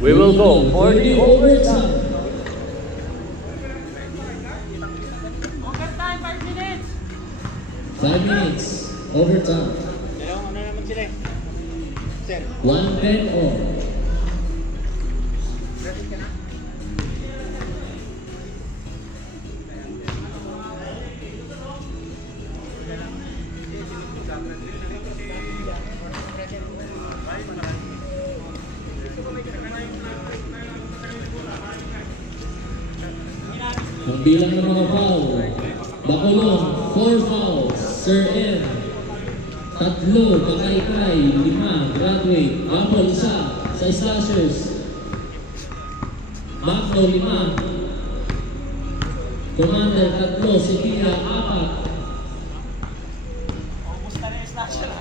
We will go for the overtime. Overtime, 5 minutes. 5 minutes. Overtime. 1-10 all. Ang bilang ng mga foul, Bacolod, 4 fouls, Sir M, 3, Kakaykay, 5, Graduate, Apple, 1, sa slashers, Macno, 5, Commander, 3, Sevilla, 4. Kumusta na yung slasher?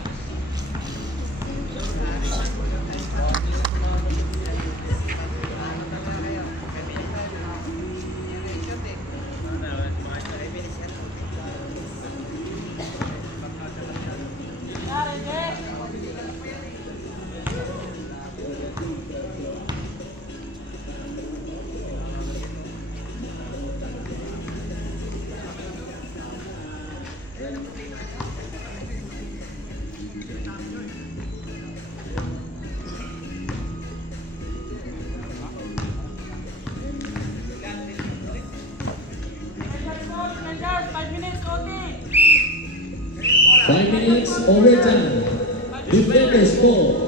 Overtime. Defenders ball.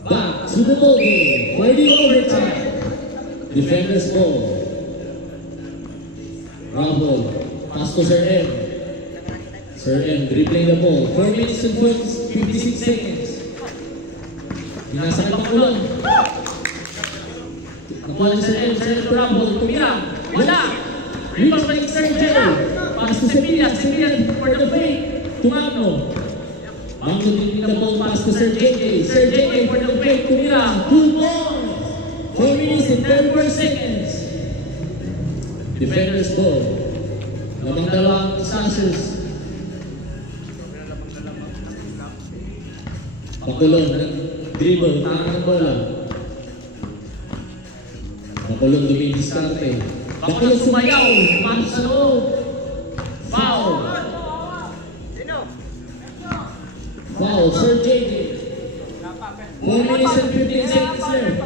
Back to the ball game for the overtime. Defenders ball. Rumble. Pass to Sir M. Sir M dribbling the ball. 4 minutes and 56 seconds. Pinasa kay Bacolod. Nakuha ni Sir M. Sir Rumble. Tumira. Wala. Rebound by Sir J. Pass to Sevilla. Sevilla for the fake. Tumagno. Magno dribbling the ball. Pass to Sir JJ. Sir JJ for the fake. Tumira. 2 points. 4 minutes and 34 seconds. Defenders ball. Lamang dalawang slashers. Bacolod dribble, tangan ng bola. Bacolod dumidiskarte. Bacolod sumayaw, pasok sa loob. Foul. Foul, Sir JJ. 4 minutes and 15 seconds left.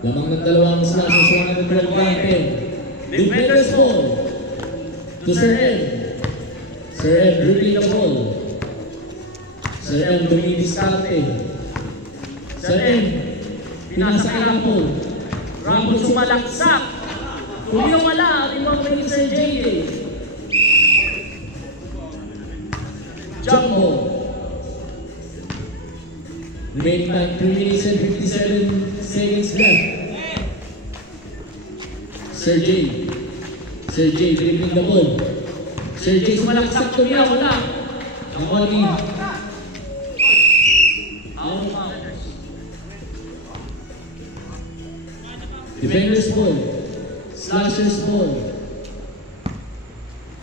Lamang ng dalawang slashes sa mga nag-12 campaign. Defenders ball to Sir M. Sir M dribbling the ball. Sir M dumidiskarte. Sir M pinasa kay Rapol. Rapol sumalaksak. Kumiwala ang ibang may Sir JJ. Jump ball. Remaining time 3 minutes and 57 seconds left. Sir J. Sir J dribbling the ball. Sir J sumalaksak, tumira, wala. Nakuha ni out of bounds. Defenders ball. Slashers ball.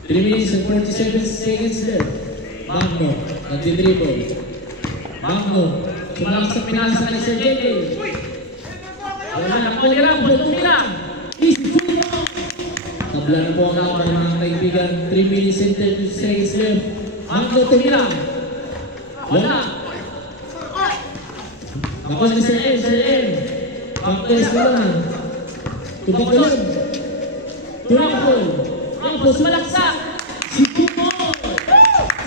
3 minutes and 47 seconds left. Magno, nagdi-dribble. Magno, sumalaksak, pinasa ni Sir JJ. Wala na po ni Rumble, tumira. Tabla na po ang laban ng mga kaibigan. 3 minutes and 30 seconds left. Magno tumira. Wala. Nakuha ni Sir M. Sir M. Pag-test mo lang. Bacolod. Rumble. Rumble sumalaksak. Si Pumol.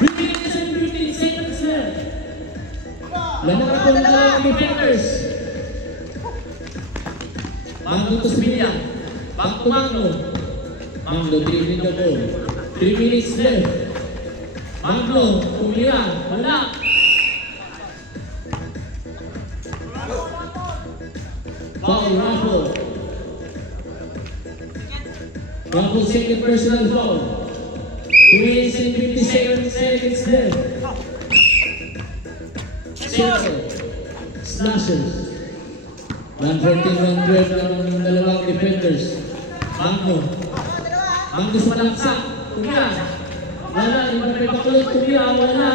3 minutes and 15 seconds left. Lamang na po ang dalawang defenders. Magno to Sevilla. Back to Magno. Magno dribbling the ball. 3 minutes left. Magno, tumira, wala. Foul, Raffle. Raffle, second personal foul. 2 minutes and 57 seconds left. Circle. Slashers. 114-112 lang ang dalawang defenders. Magno. Magno sa malaksak. Tumira. Wala. Iba na may bakulot. Tumira. Wala.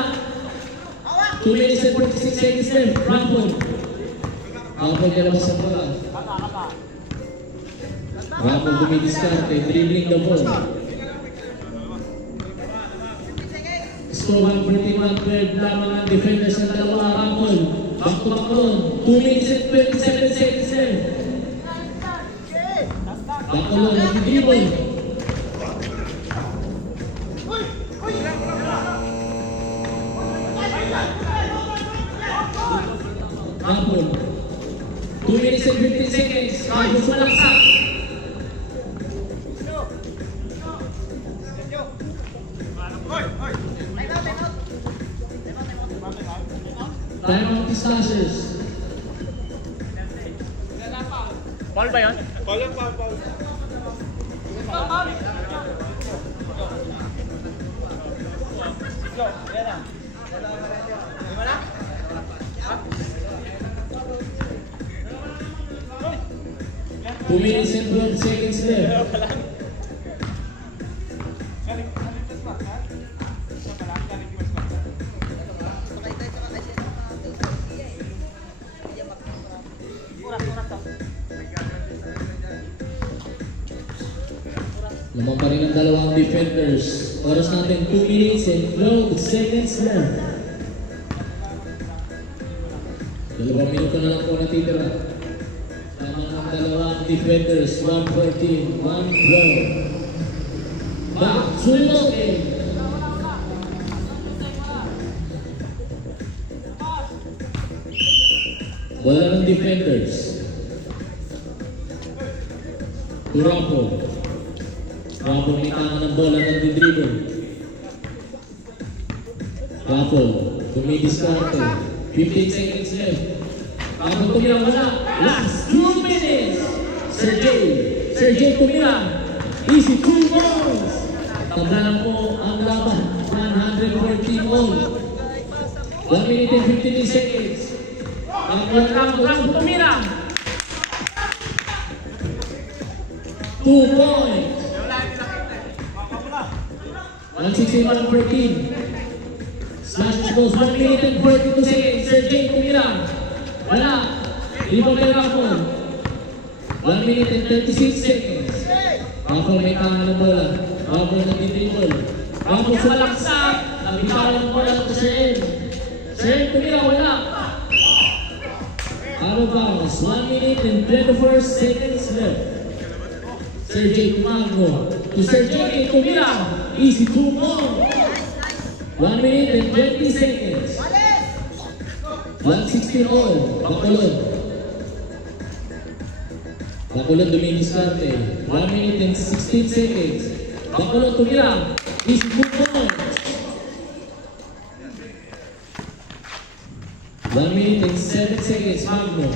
2 minutes and 46 seconds left. Raffle. Raffle kalabas sa bola. Raffle dumidiskarte. Dribbling the ball. Score 114-112 lamang ang defenders ng dalawa. Raffle. Back to Bacolod. 2 minutes and 27 seconds left. Bacolod nag-dribble. Raffle. 2 minutes and 15 seconds. Raffle sumalaksak. Time out the Slashers. Paul ba yun? Paul yan, Paul. Two minutes and 12 seconds left. Lamang pa rin ang dalawang defenders. Oras natin 2 minutes and 12 seconds left. 2 minuto na lang po natitira. Lamang ang dalawang defenders. 114, 112. Back to loading. Wala ng defenders. Raffle. Raffle may tangan ng bola ng dribble. Raffle, dumidiskarte. 15 seconds left. Raffle tumira, wala. Last 2 minutes. Sergey tumira. Easy 2 balls. Tabla lang po ang laban. 114 all. 1 minute and 15 seconds. Raffle tumira. 2 points. 161-14. Smash goes 1 minute and 42 seconds. Sergey tumira. Wala. Rebound by Raffle. 1 minute and 36 seconds. Raffle may tangan ng bola. Raffle nag-dribble. Raffle sumalaksak. Nabitawan ng bola to Sir Ed tumira. Wala. Out of bounds. 1 minute and 24 seconds left. Sergey Magno. To Sergey tumira. Easy 2 more. 1 minute and 20 seconds. 116 all. Bacolod dumidiskarte. 1 minute and 16 seconds. Bacolod tumira. Easy 2 more. 1 minute and 7 seconds. Magno.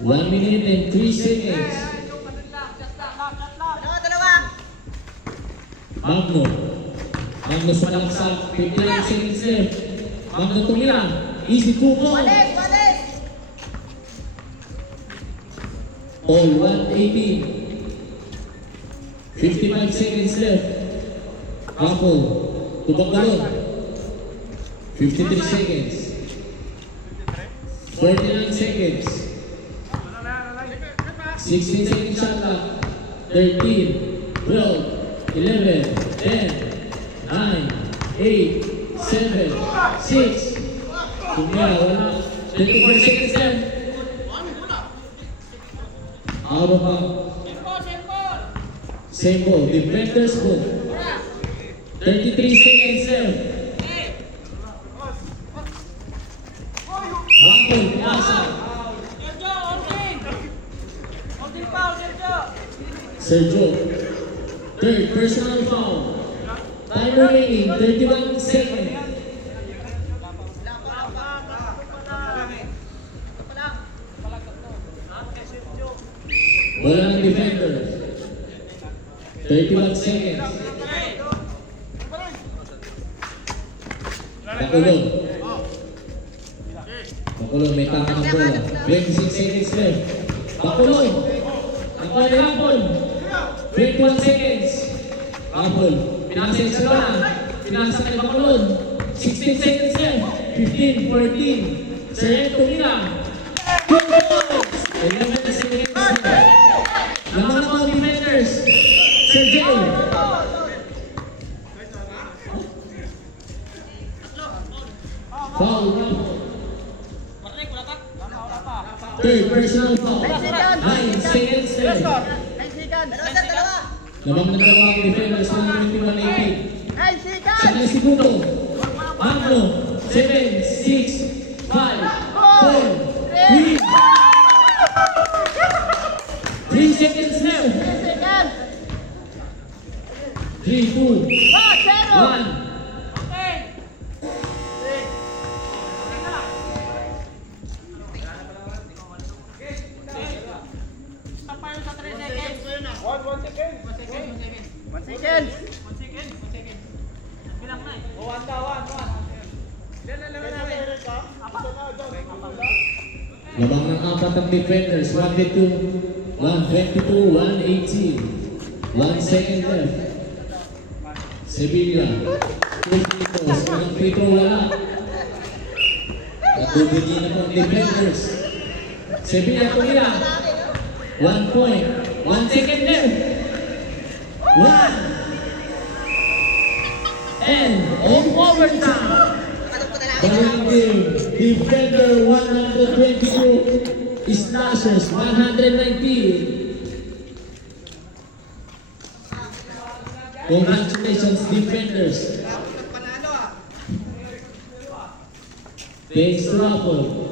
1 minute and 3 seconds. Magno sumalaksak. 59 seconds left. Magno tumira. Easy 2 more. All 118. 55 seconds left. Raffle to Bacolod. 53 seconds. 49 seconds. 16 seconds shot clock. 13, 12, 11, 10, 9, 8, 7, 6. Tumira, wala. 24 seconds left. Out of bounds. Same ball. Defenders ball. 33 seconds left. Raffle, pasa. Sergio. Third personal foul. Time remaining 31 seconds. Wala ng defender. 31 seconds. Bakulon. Bakulon, may taka ng bola. 26 seconds left. Bakulon. Nakuha ni Rapol. 21 seconds. Rapol. Pinasa sa bola. Pinasa kay Bakulon. 16 seconds left. 15, 14. Sir Ed tumira. 2 points. 11 seconds left. Lamang ng mga defenders. Sir Jay. Foul. Third personal foul. 9 seconds left. Lamang ng dalawang defenders ng 21-18. Sa segundo. Magno. 7, 6, 5, 4, 3. 3 seconds left. 3, 2, 1. Labang ng apat ang defenders, 122, 122, 118. 1 second left. Sevilla, 2 free-throws, walang free-throw wala. Natubigin na po ang defenders. Sevilla tumira. 1 point, 1 second left. 1. And on overtime. Balik game, defender 122, slashers 119. Congratulations defenders. Thanks to Rapol.